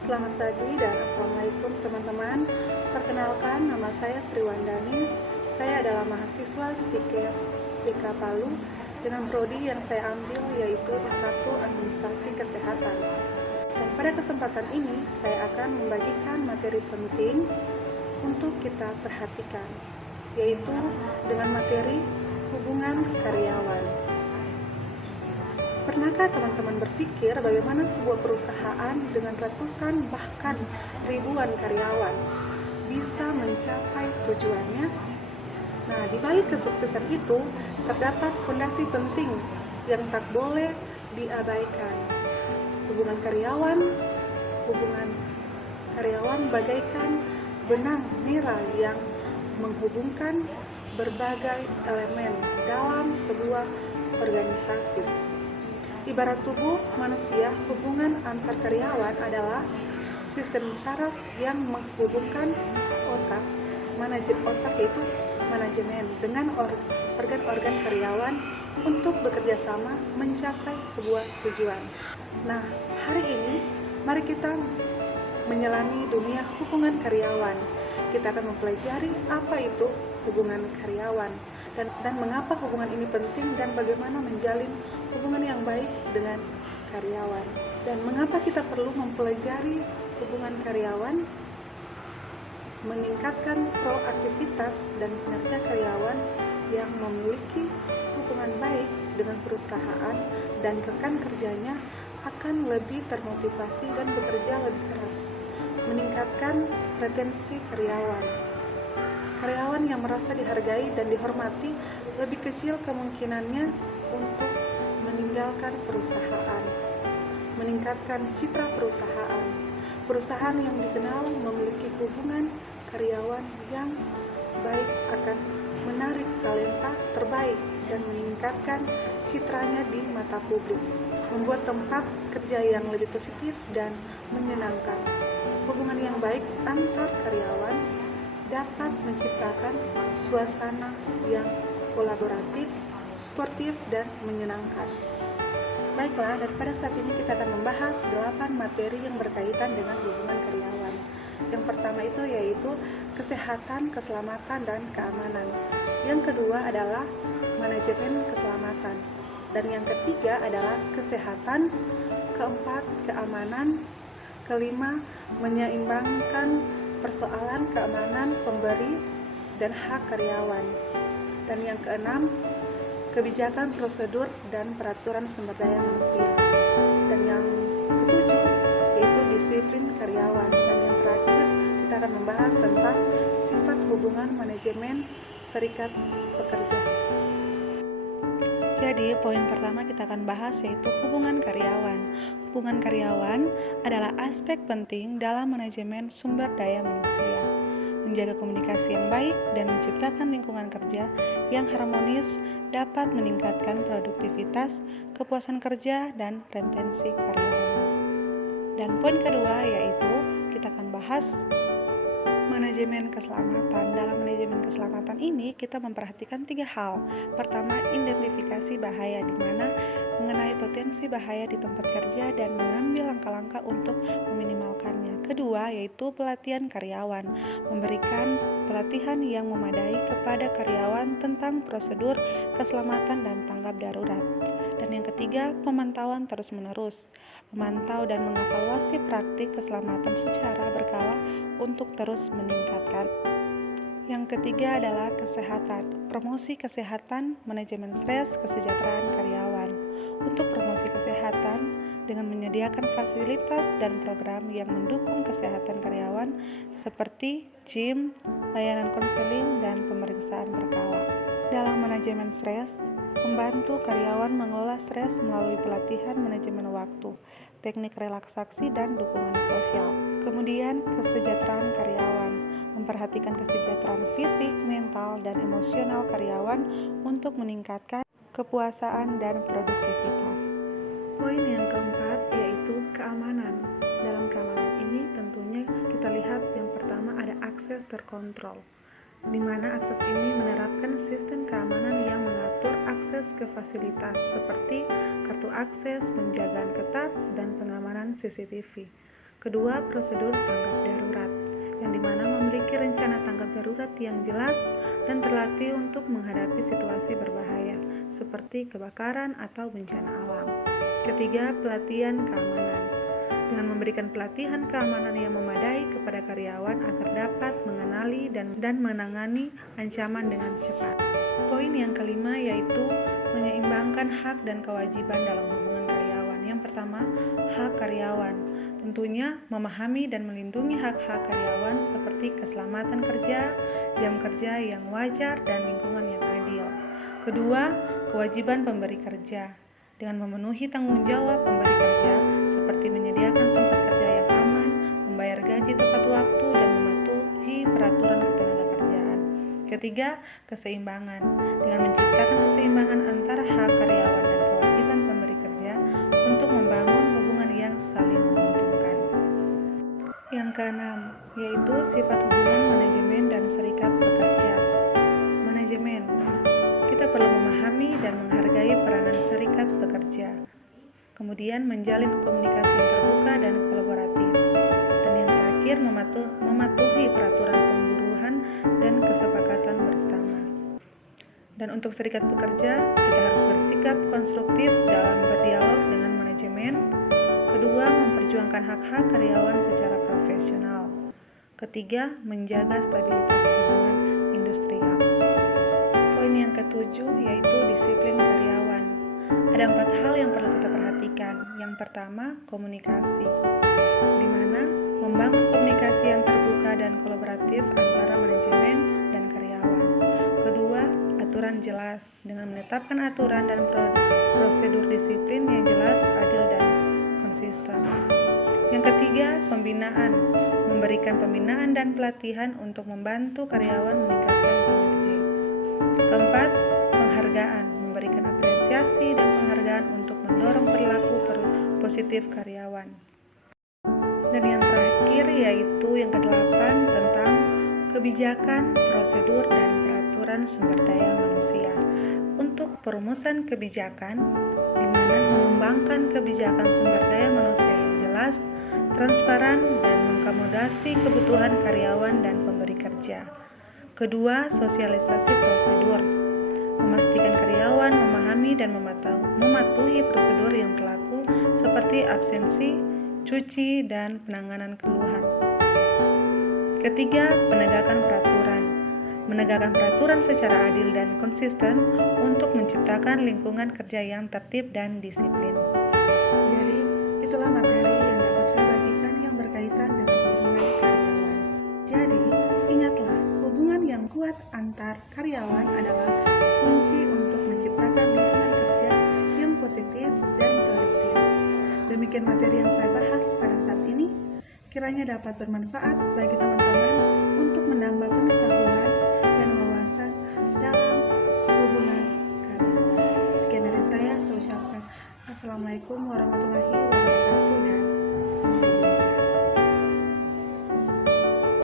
Selamat pagi dan Assalamualaikum teman-teman. Perkenalkan, nama saya Sri Wandani. Saya adalah mahasiswa STIKES BK Palu dengan prodi yang saya ambil yaitu S1 Administrasi Kesehatan. Dan pada kesempatan ini saya akan membagikan materi penting untuk kita perhatikan, yaitu dengan materi hubungan karyawan. Pernahkah teman-teman berpikir bagaimana sebuah perusahaan dengan ratusan bahkan ribuan karyawan bisa mencapai tujuannya? Nah, di balik kesuksesan itu terdapat fondasi penting yang tak boleh diabaikan. Hubungan karyawan bagaikan benang merah yang menghubungkan berbagai elemen dalam sebuah organisasi. Ibarat tubuh manusia, hubungan antar karyawan adalah sistem saraf yang menghubungkan otak yaitu manajemen dengan organ-organ karyawan untuk bekerja sama mencapai sebuah tujuan. Nah, hari ini mari kita menyelami dunia hubungan karyawan. Kita akan mempelajari apa itu hubungan karyawan dan mengapa hubungan ini penting dan bagaimana menjalin hubungan yang baik dengan karyawan. Dan mengapa kita perlu mempelajari hubungan karyawan? Meningkatkan proaktivitas dan kinerja karyawan yang memiliki hubungan baik dengan perusahaan dan rekan kerjanya akan lebih termotivasi dan bekerja lebih keras. Meningkatkan retensi karyawan. Karyawan yang merasa dihargai dan dihormati lebih kecil kemungkinannya untuk meninggalkan perusahaan. Meningkatkan citra perusahaan. Perusahaan yang dikenal memiliki hubungan karyawan yang baik akan menarik talenta terbaik dan meningkatkan citranya di mata publik. Membuat tempat kerja yang lebih positif dan menyenangkan. Hubungan yang baik antar karyawan dapat menciptakan suasana yang kolaboratif, sportif, dan menyenangkan. Baiklah, daripada saat ini kita akan membahas 8 materi yang berkaitan dengan hubungan karyawan. Yang pertama itu yaitu kesehatan, keselamatan, dan keamanan. Yang kedua adalah manajemen keselamatan. Dan yang ketiga adalah kesehatan, keempat keamanan, kelima menyeimbangkan persoalan keamanan pemberi dan hak karyawan. Dan yang keenam, kebijakan prosedur dan peraturan sumber daya manusia. Dan yang ketujuh, yaitu disiplin karyawan. Dan yang terakhir, kita akan membahas tentang sifat hubungan manajemen serikat pekerja. Jadi, poin pertama kita akan bahas yaitu hubungan karyawan. Hubungan karyawan adalah aspek penting dalam manajemen sumber daya manusia. Menjaga komunikasi yang baik dan menciptakan lingkungan kerja yang harmonis dapat meningkatkan produktivitas, kepuasan kerja, dan retensi karyawan. Dan poin kedua yaitu kita akan bahas manajemen keselamatan. Dalam manajemen keselamatan ini kita memperhatikan 3 hal. Pertama, identifikasi bahaya, di mana mengenai potensi bahaya di tempat kerja dan mengambil langkah-langkah untuk meminimalkannya. Kedua, yaitu pelatihan karyawan, memberikan pelatihan yang memadai kepada karyawan tentang prosedur keselamatan dan tanggap darurat. Dan yang ketiga, pemantauan terus-menerus, memantau dan mengevaluasi praktik keselamatan secara berkala untuk terus meningkatkan. Yang ketiga adalah kesehatan, promosi kesehatan, manajemen stres, kesejahteraan karyawan. Untuk promosi kesehatan dengan menyediakan fasilitas dan program yang mendukung kesehatan karyawan seperti gym, layanan konseling, dan pemeriksaan berkala. Dalam manajemen stres, membantu karyawan mengelola stres melalui pelatihan manajemen waktu, teknik relaksasi, dan dukungan sosial. Kemudian, kesejahteraan karyawan, memperhatikan kesejahteraan fisik, mental, dan emosional karyawan untuk meningkatkan kepuasan dan produktivitas. Poin yang keempat yaitu keamanan. Dalam keamanan ini tentunya kita lihat yang pertama ada akses terkontrol, di mana akses ini menerapkan sistem keamanan yang mengatur akses ke fasilitas seperti kartu akses, penjagaan ketat, dan pengamanan CCTV. Kedua, prosedur tanggap darurat, yang dimana memiliki rencana tanggap darurat yang jelas dan terlatih untuk menghadapi situasi berbahaya, seperti kebakaran atau bencana alam. Ketiga, pelatihan keamanan, dengan memberikan pelatihan keamanan yang memadai kepada karyawan agar dapat mengenali dan menangani ancaman dengan cepat. Poin yang kelima yaitu menyeimbangkan hak dan kewajiban dalam hubungan karyawan. Yang pertama, hak karyawan. Tentunya memahami dan melindungi hak-hak karyawan seperti keselamatan kerja, jam kerja yang wajar, dan lingkungan yang adil. Kedua, kewajiban pemberi kerja. Dengan memenuhi tanggung jawab pemberi kerja seperti menyediakan tempat kerja yang aman, membayar gaji tepat waktu, dan mematuhi peraturan ketenagakerjaan. Ketiga, keseimbangan. Dengan menciptakan keseimbangan antara hak karyawan dan kewajiban pemberi kerja untuk membangun hubungan yang saling menguntungkan. Yang keenam, yaitu sifat hubungan manajemen dan serikat pekerja. Manajemen, kita perlu memahami dan menghargai peranan serikat pekerja. Kemudian menjalin komunikasi yang terbuka dan kolaboratif. Dan yang terakhir, mematuhi peraturan pemburuan dan kesepakatan bersama. Dan untuk serikat pekerja, kita harus bersikap konstruktif dalam berdialog dengan manajemen. Kedua, memperjuangkan hak-hak karyawan secara profesional. Ketiga, menjaga stabilitas hubungan industrial. Poin yang ketujuh yaitu disiplin karyawan. Ada 4 hal yang perlu kita perhatikan. Yang pertama, komunikasi, di mana membangun komunikasi yang terbuka dan kolaboratif antara manajemen dan karyawan. Kedua, aturan jelas, dengan menetapkan aturan dan prosedur disiplin yang jelas, adil, dan konsisten. Yang ketiga, pembinaan, memberikan pembinaan dan pelatihan untuk membantu karyawan meningkatkan kinerja. Keempat, penghargaan, memberikan apresiasi dan penghargaan untuk mendorong perilaku positif karyawan. Dan yang terakhir yaitu yang kedelapan tentang kebijakan, prosedur, dan peraturan sumber daya manusia. Untuk perumusan kebijakan, di mana mengembangkan kebijakan sumber daya manusia yang jelas, transparan, dan mengakomodasi kebutuhan karyawan dan pemberi kerja. Kedua, sosialisasi prosedur, memastikan karyawan memahami dan mematuhi prosedur yang berlaku seperti absensi, cuci, dan penanganan keluhan. Ketiga, penegakan peraturan, menegakkan peraturan secara adil dan konsisten untuk menciptakan lingkungan kerja yang tertib dan disiplin. Jadi, itulah materi yang dapat saya bagikan yang berkaitan dengan hubungan karyawan. Jadi, ingatlah, hubungan yang kuat antar karyawan adalah kunci untuk menciptakan lingkungan kerja yang positif dan produktif. Demikian materi yang saya bahas pada saat ini. Kiranya dapat bermanfaat bagi teman-teman untuk menambah pengetahuan dan wawasan dalam hubungan karyawan. Sekian dari saya ucapkan Assalamualaikum warahmatullahi wabarakatuh dan